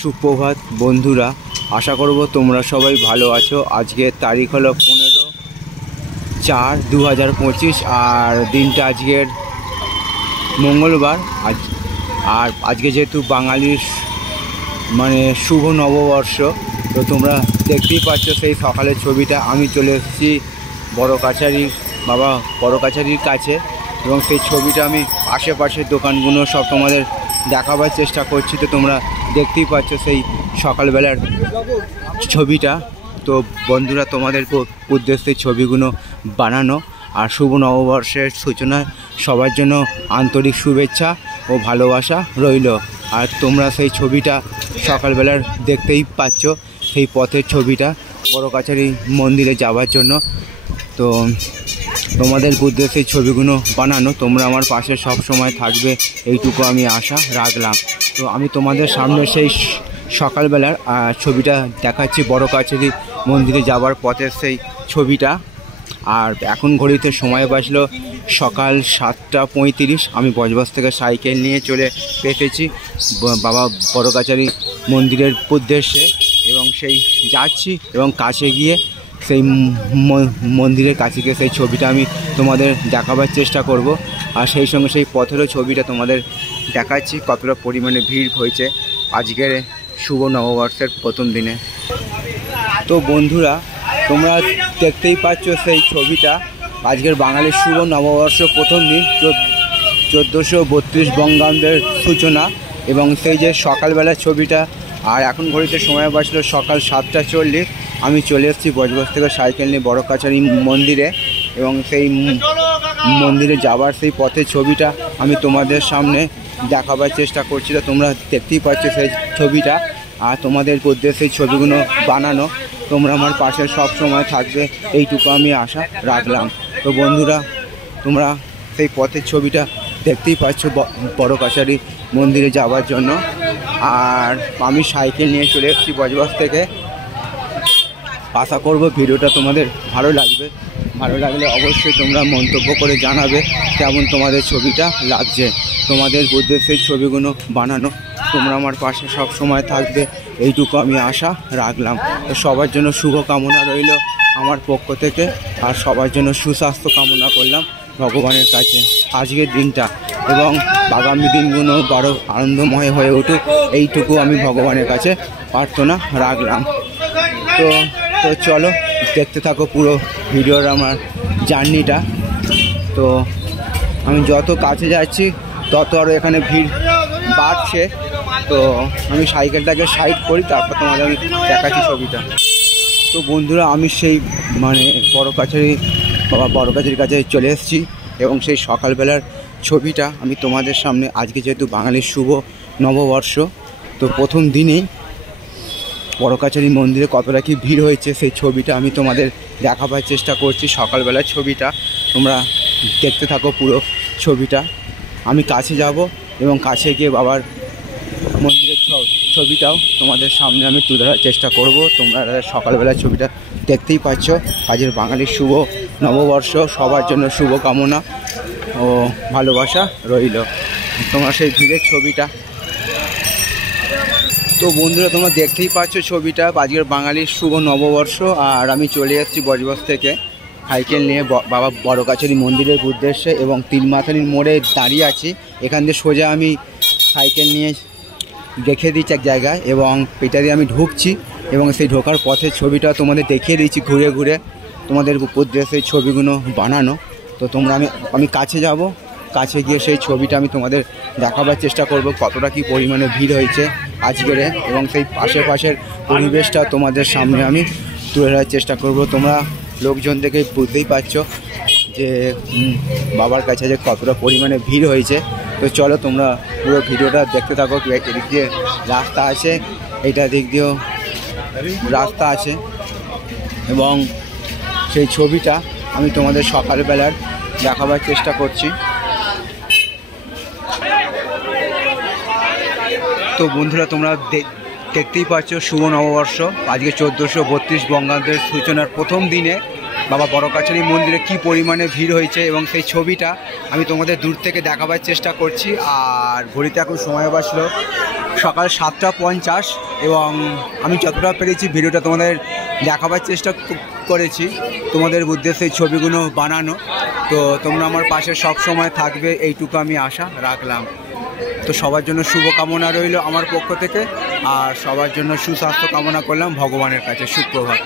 সুপ্রভাত বন্ধুরা, আশা করব তোমরা সবাই ভালো আছো। আজকের তারিখ হলো 15/4/2025 আর দিনটা আজকের মঙ্গলবার। আর আজকে যেহেতু বাঙালির শুভ নববর্ষ, তো তোমরা দেখতেই পাচ্ছ সেই সকালের ছবিটা। আমি চলে এসেছি বাবা বড় কাছারির কাছে, এবং সেই ছবিটা আমি আশেপাশের দোকানগুলো সব তোমাদের দেখাবার চেষ্টা করছি। তো তোমরা দেখতেই পাচ্ছ সেই সকালবেলার ছবিটা। তো বন্ধুরা, তোমাদের উদ্দেশ্যে ছবিগুলো বানানো। আর শুভ নববর্ষের সূচনা সবার জন্য আন্তরিক শুভেচ্ছা ও ভালোবাসা রইল। আর তোমরা সেই ছবিটা সকালবেলার দেখতেই পাচ্ছ, সেই পথের ছবিটা বড় কাছারি মন্দিরে যাওয়ার জন্য। তো তোমাদের উদ্দেশ্যে ছবিগুলো বানানো, তোমরা আমার পাশে সব সময় থাকবে এইটুকু আমি আশা রাখলাম। তো আমি তোমাদের সামনে সেই সকালবেলার ছবিটা দেখাচ্ছি, বড় কাছারি মন্দিরে যাওয়ার পথের সেই ছবিটা। আর এখন ঘড়িতে সময় বাজলো সকাল 7:35। আমি বজবজ থেকে সাইকেল নিয়ে চলে এসেছি বাবা বড় কাছারি মন্দিরের উদ্দেশ্যে, এবং সেই যাচ্ছি এবং কাছে গিয়ে সেই মন্দিরের কাছে গিয়ে সেই ছবিটা আমি তোমাদের দেখাবার চেষ্টা করব। আর সেই সঙ্গে সেই পথেরও ছবিটা তোমাদের দেখাচ্ছি, কতটা পরিমাণে ভিড় হয়েছে আজকের শুভ নববর্ষের প্রথম দিনে। তো বন্ধুরা, তোমরা দেখতেই পাচ্ছ সেই ছবিটা, আজকের বাঙালির শুভ নববর্ষ প্রথম দিন, 1432 বঙ্গাব্দের সূচনা, এবং সেই যে সকালবেলার ছবিটা। আর এখন ঘড়িতে সময় বাজলো সকাল 7:40। আমি চলে এসেছি বজবজ থেকে সাইকেল নিয়ে বড় কাছারি মন্দিরে, এবং সেই মন্দিরে যাওয়ার সেই পথের ছবিটা আমি তোমাদের সামনে দেখাবার চেষ্টা করছি। তো তোমরা দেখতেই পাচ্ছ সেই ছবিটা। আর তোমাদের উদ্দেশ্যে সেই ছবিগুলো বানানো, তোমরা আমার পাশে সব সময় থাকবে এইটুকু আমি আশা রাখলাম। তো বন্ধুরা, তোমরা সেই পথের ছবিটা দেখতেই পাচ্ছ বড় কাছারি মন্দিরে যাওয়ার জন্য। আর আমি সাইকেল নিয়ে চলে এসেছি বজবজ থেকে। আশা করব ভিডিওটা তোমাদের ভালো লাগবে। ভালো লাগলে অবশ্যই তোমরা মন্তব্য করে জানাবে কেমন তোমাদের ছবিটা লাগছে। তোমাদের উদ্দেশ্যে ছবিগুলো বানানো, তোমরা আমার পাশে সব সময় থাকবে এইটুকু আমি আশা রাখলাম। তো সবার জন্য শুভ কামনা রইল আমার পক্ষ থেকে, আর সবার জন্য সুস্বাস্থ্য কামনা করলাম ভগবানের কাছে আজকের দিনটা, এবং আগামী দিনগুলো বড় আনন্দময় হয়ে উঠুক এইটুকু আমি ভগবানের কাছে প্রার্থনা রাখলাম। তো চলো দেখতে থাকো পুরো ভিডিওর আমার জার্নিটা। তো আমি যত কাছে যাচ্ছি তত আরও এখানে ভিড় বাড়ছে। তো আমি সাইকেলটাকে সাইড করি, তারপর তোমাদের আমি দেখাচ্ছি ছবিটা। তো বন্ধুরা, আমি সেই বড় কাছারির কাছে চলে এসেছি, এবং সেই সকালবেলার ছবিটা আমি তোমাদের সামনে, আজকে যেহেতু বাঙালির শুভ নববর্ষ, তো প্রথম দিনেই বড় কাছারি মন্দিরে কতটা কি ভিড় হয়েছে সেই ছবিটা আমি তোমাদের দেখাবার চেষ্টা করছি। সকালবেলার ছবিটা তোমরা দেখতে থাকো পুরো ছবিটা। আমি কাছে যাব এবং কাছে গিয়ে বাবার মন্দিরের ছবিটাও তোমাদের সামনে আমি তুলে ধরার চেষ্টা করব। তোমরা সকালবেলার ছবিটা দেখতেই পাচ্ছ। আজকের বাঙালির শুভ নববর্ষ, সবার জন্য শুভ কামনা ও ভালোবাসা রইল। তোমরা সেই ভিড়ের ছবিটা। তো বন্ধুরা, তোমরা দেখতেই পাচ্ছ ছবিটা, আজকের বাঙালির শুভ নববর্ষ। আর আমি চলে এসেছি বজবজ থেকে সাইকেল নিয়ে বাবা বড় কাছারি মন্দিরের উদ্দেশ্যে, এবং তিলমাথানির মোড়ে দাঁড়িয়ে আছি। এখান থেকে সোজা আমি সাইকেল নিয়ে রেখে দিচ্ছি এক জায়গায়, এবং এটা দিয়ে আমি ঢুকছি, এবং সেই ঢোকার পথের ছবিটা তোমাদের দেখিয়ে দিচ্ছি ঘুরে ঘুরে তোমাদের উদ্দেশ্যে সেই ছবিগুলো বানানো। তো তোমরা আমি কাছে যাব, কাছে গিয়ে সেই ছবিটা আমি তোমাদের দেখাবার চেষ্টা করব কতটা কি পরিমাণে ভিড় হয়েছে আজকের, এবং সেই আশেপাশের পরিবেশটা তোমাদের সামনে আমি তুলে ধরার চেষ্টা করব। তোমরা লোকজন দেখে বুঝতেই পারছো যে বাবার কাছে যে কতটা পরিমাণে ভিড় হয়েছে। তো চলো তোমরা পুরো ভিডিওটা দেখতে থাকো। এদিক দিয়ে রাস্তা আছে, এইটা দিক দিয়েও রাস্তা আছে, এবং সেই ছবিটা আমি তোমাদের সকালবেলার দেখাবার চেষ্টা করছি। তো বন্ধুরা, তোমরা দেখতেই পাচ্ছ শুভ নববর্ষ, আজকে 1432 বঙ্গাব্দের সূচনার প্রথম দিনে বাবা বড় কাছারি মন্দিরে কি পরিমাণে ভিড় হয়েছে, এবং সেই ছবিটা আমি তোমাদের দূর থেকে দেখাবার চেষ্টা করছি। আর ঘড়িতে এখন সময় বাজলো সকাল 7:50 এবং আমি যতটা পেরেছি ভিডিওটা তোমাদের দেখাবার চেষ্টা করেছি, তোমাদের উদ্দেশ্যে এই ছবিগুলো বানানো। তো তোমরা আমার পাশে সব সময় থাকবে এইটুকু আমি আশা রাখলাম। তো সবার জন্য শুভকামনা রইল আমার পক্ষ থেকে, আর সবার জন্য সুস্বাস্থ্য কামনা করলাম ভগবানের কাছে। সুপ্রভাত।